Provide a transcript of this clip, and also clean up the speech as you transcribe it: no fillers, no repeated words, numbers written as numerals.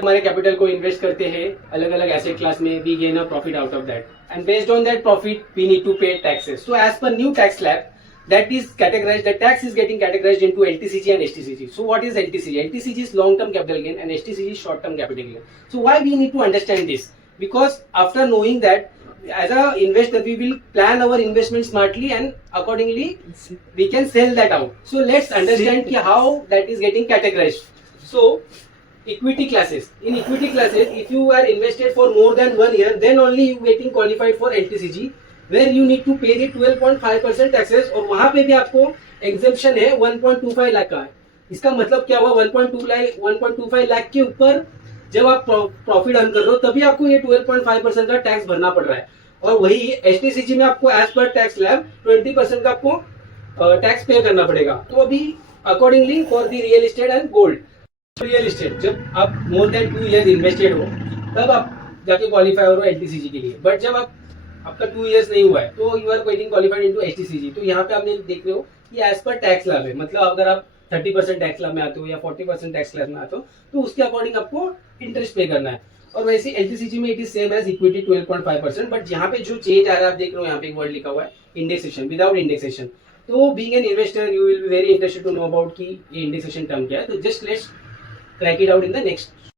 हमारे कैपिटल को इन्वेस्ट करते हैं अलग अलग एसेट क्लास में, we gain a profit out of that and based on that profit we need to pay taxes. So as per new tax slab that is categorized, the tax is getting categorized into LTCG and STCG. So what is LTCG? LTCG is long term capital gain and STCG is short term capital gain. So why we need to understand this? Because after knowing that as a investor we will plan our investment smartly and accordingly we can sell that out. So let's understand how that is getting categorized. So equity classes, in equity classes if you are invested for more than 1 year then only you getting qualified for LTCG where you need to pay the 12.5% taxes. और वहां पे भी आपको exemption है 1.25 लाख का. इसका मतलब क्या हुआ, 1.25 लाख के ऊपर जब आप प्रॉफिट अर्न कर रहे हो तभी आपको ये 12.5% का टैक्स भरना पड़ रहा है. और वही एसटीसीजी में आपको एज पर टैक्स लैब 20% का आपको टैक्स पे करना पड़ेगा. तो अभी accordingly for the real estate and gold, real estate जब आप मोर देन 2 इयर्स इन्वेस्टेड हो तब आप जाके क्वालिफाई हो एलटीसीजी के लिए. बट जब आपका 2 इयर्स नहीं हुआ है तो you are getting qualified into HTCG. तो यहाँ पे आपने देख रहे हो कि एज पर टैक्स स्लैब है, मतलब अगर आप 30% टैक्स स्लैब में आते हो या 40% टैक्स स्लैब में आते हो तो उसके अकॉर्डिंग आपको इंटरेस्ट पे करना है. और वैसे एलटीसीजी में it is same as equity 12.5%. But यहाँ पे जो चेंज आ रहा है आप देख रहे हो यहाँ पे एक वर्ड लिखा हुआ है इंडेक्सेशन, विदाउट इंडेक्सेशन. तो being an investor you will be very interested to know about कि ये इंडेक्सेशन टर्म क्या है. तो just let's crack it out in the next